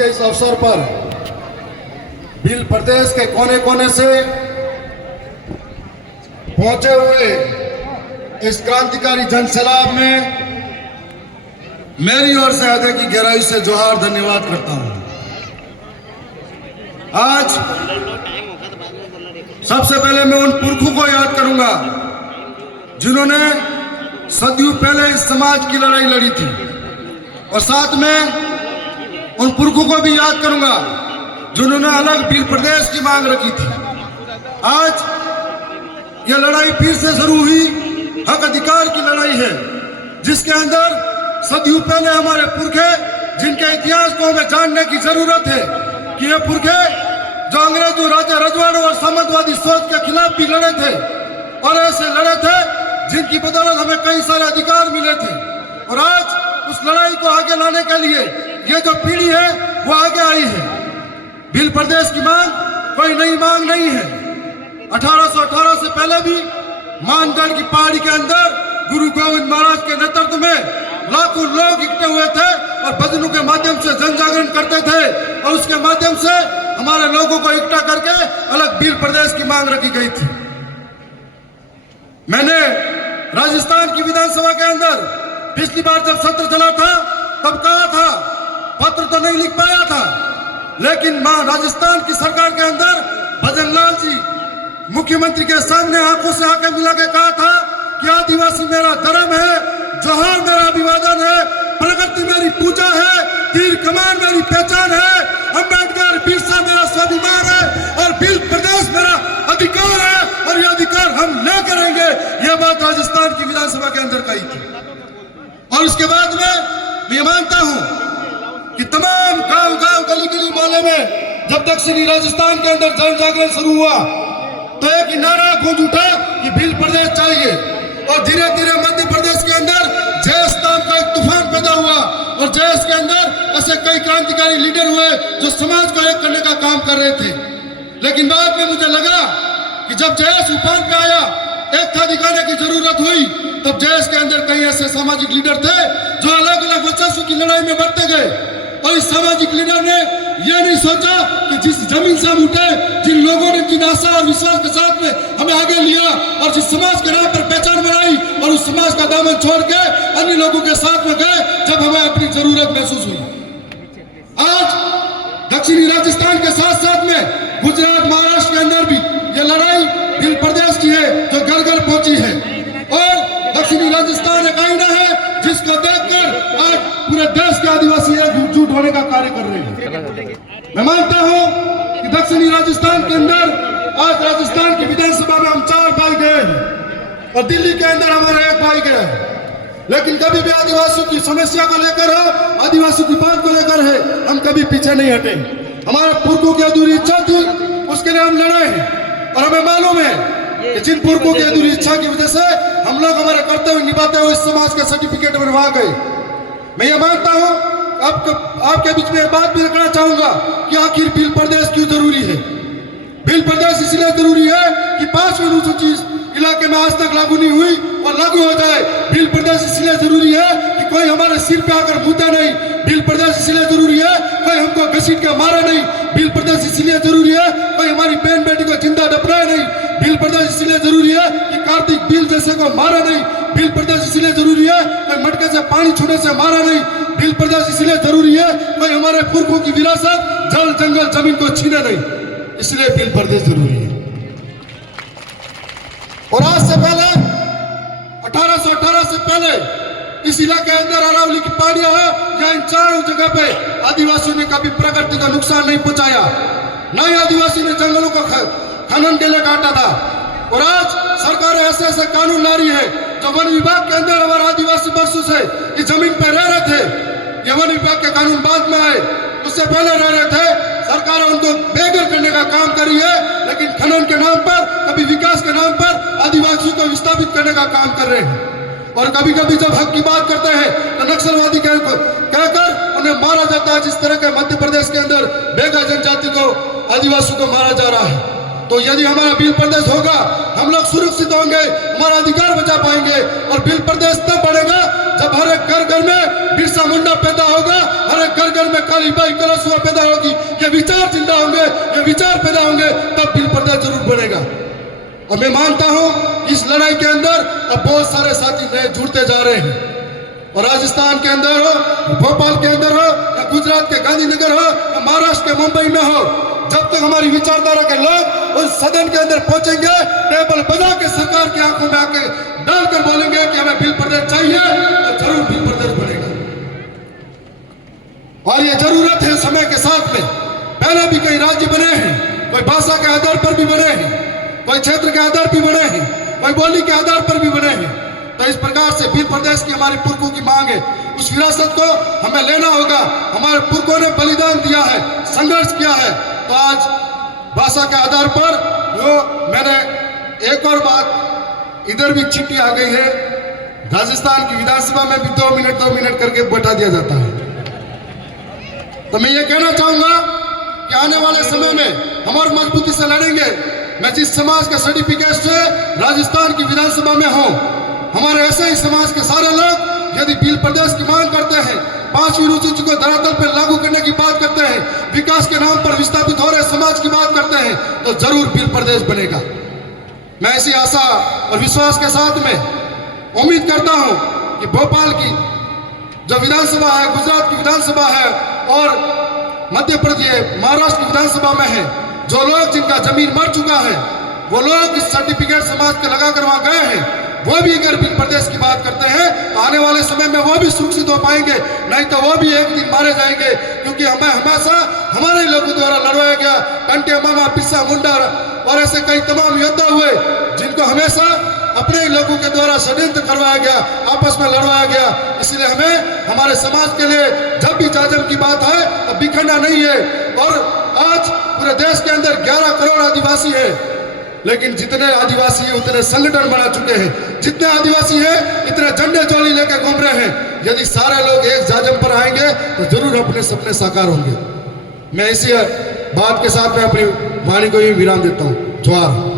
के इस अवसर पर भील प्रदेश के कोने कोने से पहुंचे हुए इस क्रांतिकारी जनसैलाब में मेरी ओर से हृदय की गहराई से जोहार धन्यवाद करता हूं। आज सबसे पहले मैं उन पुरखों को याद करूंगा जिन्होंने सदियों पहले इस समाज की लड़ाई लड़ी थी, और साथ में उन पुरखों को भी याद करूंगा जिन्होंने अलग भील प्रदेश की मांग रखी थी। आज यह लड़ाई फिर से शुरू हुई, हक अधिकार की लड़ाई है, जिसके अंदर सदियों पहले हमारे पुरखे, जिनके इतिहास को हमें जानने की जरूरत है कि ये पुरखे जो अंग्रेजों, राजा रजवाड़ों और सामंतवादी सोच के खिलाफ भी लड़े थे, और ऐसे लड़े थे जिनकी बदौलत हमें कई सारे अधिकार मिले थे। और आज उस लड़ाई को आगे लाने के लिए ये जो पीढ़ी है वो आगे आई है। भील प्रदेश की मांग कोई नई मांग नहीं है। 1818 से पहले भी मानगढ़ की पहाड़ी के अंदर गुरु गोविंद महाराज के नेतृत्व में लाखों लोग इकट्ठे हुए थे और भजनों के माध्यम से जन जागरण करते थे, और उसके माध्यम से हमारे लोगों को इकट्ठा करके अलग भील प्रदेश की मांग रखी गई थी। मैंने राजस्थान की विधानसभा के अंदर पिछली बार जब सत्र चला था तब कहा था, पत्र तो नहीं लिख पाया था, लेकिन राजस्थान की सरकार के अंदर भजन लाल जी मुख्यमंत्री के सामने आंखों से आंखें मिला के कहा था कि आदिवासी मेरा धर्म है, जोहार मेरा अभिवादन है, प्रकृति मेरी पूजा है, तीर कमान मेरी पहचान है, अम्बेडकर बिरसा मेरा स्वाभिमान है, और भील प्रदेश मेरा अधिकार है, और यह अधिकार हम ले करेंगे। यह बात राजस्थान की विधानसभा के अंदर कही थी। और उसके बाद में मैं मानता हूं कि तमाम गांव गांव गली गली मोहल्ले में जब दक्षिणी राजस्थान के अंदर जन जागरण शुरू हुआ तो एक नारा गूंज उठा कि भील प्रदेश चाहिए, और धीरे धीरे मध्य प्रदेश के अंदर जयस नाम का एक तूफान पैदा हुआ, और जयस के अंदर ऐसे कई क्रांतिकारी लीडर हुए जो समाज को एक करने का काम कर रहे थे। लेकिन बाद में मुझे लगा कि जब जयस उफान पे आया, एक था दिखाने की जरूरत हुई, तब जयस के अंदर कई ऐसे सामाजिक लीडर थे जो अलग अलग वर्चस्व की लड़ाई में बढ़ते गए, और इस सामाजिक लीडर ने यह नहीं सोचा कि जिस जमीन से हम उठे, जिन लोगों ने जिन आशा और विश्वास के साथ में हमें आगे लिया और जिस समाज के नाम पर पहचान बनाई, और उस समाज का दामन छोड़ के अन्य लोगों के साथ में गए जब हमें अपनी जरूरत महसूस हुई। आज दक्षिणी राजस्थान के साथ साथ में गुजरात, महाराष्ट्र के अंदर भी ये लड़ाई भील प्रदेश की है जो घर घर पहुंची है, और दक्षिणी राजस्थान एक आईना है जिसको देखकर आज पूरे देश के आदिवासी एकजुट होने का कार्य कर रहे हैं। मैं मानता हूं कि दक्षिणी राजस्थान के अंदर आज राजस्थान की विधानसभा में हम 4 भाई गए हैं, और दिल्ली के अंदर हमारा 1 भाई गया है, लेकिन कभी भी आदिवासियों की समस्या को लेकर हो, आदिवासियों की बात को लेकर है, हम कभी पीछे नहीं हटे। हमारे पुरखों की अधूरी इच्छा थी, उसके लिए हम लड़े हैं, और हमें मालूम है कि जिन पुरखों की अधूरी इच्छा की वजह से हम लोग हमारे कर्तव्य निभाते हुए इस समाज के सर्टिफिकेट बनवा गए। मैं ये मानता हूं, आपके बीच में बात भी रखना चाहूंगा कि आखिर भील प्रदेश क्यों जरूरी है। भील प्रदेश इसलिए जरूरी है कि 5वीं अनुसूची इलाके में आज तक लागू नहीं हुई और लागू हो जाए। भील प्रदेश इसलिए जरूरी है कि कोई हमारे सिर पे आकर मुद्दा नहीं। भील प्रदेश इसलिए जरूरी है कोई हमको घसीट के मारा नहीं। भील प्रदेश इसलिए जरूरी है कोई हमारी बहन बेटी को जिंदा दफनाए नहीं। भील प्रदेश इसलिए जरूरी है कि कार्तिक भील जैसे को मारा नहीं। भील प्रदेश इसलिए जरूरी है कोई मटके से पानी छूने से मारा नहीं। भील प्रदेश इसलिए जरूरी है कोई हमारे पुरखों की विरासत जल जंगल जमीन को छीने नहीं। इसलिए भील प्रदेश जरूरी है। और आज से पहले 1818 से पहले इस इलाके के अंदर अरावली की पहाड़ियां है, या इन चारों जगह पे आदिवासियों ने कभी प्रकृति का नुकसान नहीं पहुंचाया, न ही आदिवासी ने जंगलों को खनन के लिए काटा था। और आज सरकार ऐसे ऐसे कानून ला रही है जो वन विभाग के अंदर हमारे आदिवासी वर्षों से इस जमीन पर रह रहे थे, ये वन विभाग के कानून बाद में आए, उससे पहले रह रहे थे। सरकार उनको बेघर करने का काम कर रही है, लेकिन खनन के नाम पर, कभी विकास के नाम पर आदिवासियों को विस्थापित करने का काम कर रहे हैं। और कभी कभी जब हक की बात करते हैं तो नक्सलवादी कहकर उन्हें मारा जाता है, जिस तरह के मध्य प्रदेश के अंदर बेघर जनजाति को, आदिवासियों को मारा जा रहा है। तो यदि हमारा भील प्रदेश होगा, हम लोग सुरक्षित होंगे, हमारा अधिकार बचा पाएंगे। और भील प्रदेश तब बढ़ेगा जब हर एक घर में बिरसा मुंडा पैदा होगा, हर एक घर में कालीबाई कलशुआ पैदा होगी, ये विचार जिंदा होंगे, ये विचार पैदा होंगे, तब भील प्रदेश जरूर बढ़ेगा। और मैं मानता हूं इस लड़ाई के अंदर अब बहुत सारे साथी नए जुड़ते जा रहे हैं। और राजस्थान के अंदर हो, भोपाल के अंदर हो, या गुजरात के गांधीनगर हो, या महाराष्ट्र के मुंबई में हो, जब तक हमारी विचारधारा के लोग उस सदन के अंदर पहुंचेंगे, टेबल बजा के सरकार की आंखों में आके डालकर बोलेंगे कि हमें भील प्रदेश चाहिए, तो जरूर भील प्रदेश बनेगा। और ये जरूरत है समय के साथ में। पहले भी कई राज्य बने हैं, कोई भाषा के आधार पर भी बने हैं, कोई क्षेत्र के आधार पर भी बने हैं, कोई बोली के आधार पर भी बने हैं। तो इस प्रकार से भील प्रदेश की हमारे पुरखों की मांग है, उस विरासत को हमें लेना होगा। हमारे पुरखों ने बलिदान दिया है, संघर्ष किया है। तो आज भाषा के आधार पर जो मैंने एक और बात, इधर भी चिट्ठी आ गई है, राजस्थान की विधानसभा में भी 2 मिनट करके बैठा दिया जाता है। तो मैं ये कहना चाहूंगा कि आने वाले समय में हम और मजबूती से लड़ेंगे। मैं जिस समाज के सर्टिफिकेट से राजस्थान की विधानसभा में हूं, हमारे ऐसे ही समाज के सारे लोग यदि भील प्रदेश की मांग करते हैं, 5वीं अनुसूची को धरातल पर लागू करने की बात करते हैं, विकास के नाम पर विस्थापित हो रहे समाज की बात करते हैं, तो जरूर भील प्रदेश बनेगा। मैं ऐसी आशा और विश्वास के साथ में उम्मीद करता हूं कि भोपाल की जो विधानसभा है, गुजरात की विधानसभा है और मध्य प्रदेश, महाराष्ट्र की विधानसभा में है, जो लोग जिनका जमीन मर चुका है, वो लोग इस सर्टिफिकेट समाज के लगाकर वहां गए हैं, वो भी अगर भील प्रदेश की बात करते हैं तो आने वाले समय में वो भी सुरक्षित हो पाएंगे, नहीं तो वो भी एक दिन मारे जाएंगे। क्योंकि हमें हमेशा हमारे लोगों द्वारा लड़वाया गया। कंटे मामा, बिरसा मुंडा और ऐसे कई तमाम योद्धा हुए जिनको हमेशा अपने लोगों के द्वारा षड्यंत्र करवाया गया, आपस में लड़वाया गया। इसलिए हमें हमारे समाज के लिए जब भी जाजम की बात है तो बिखरना नहीं है। और आज पूरे देश के अंदर 11 करोड़ आदिवासी है, लेकिन जितने आदिवासी हैं उतने संगठन बना चुके हैं, जितने आदिवासी हैं इतने झंडे चोली लेके घूम रहे हैं। यदि सारे लोग एक जाजम पर आएंगे तो जरूर अपने सपने साकार होंगे। मैं इसी बात के साथ में अपनी वाणी को ही विराम देता हूँ। जोहार।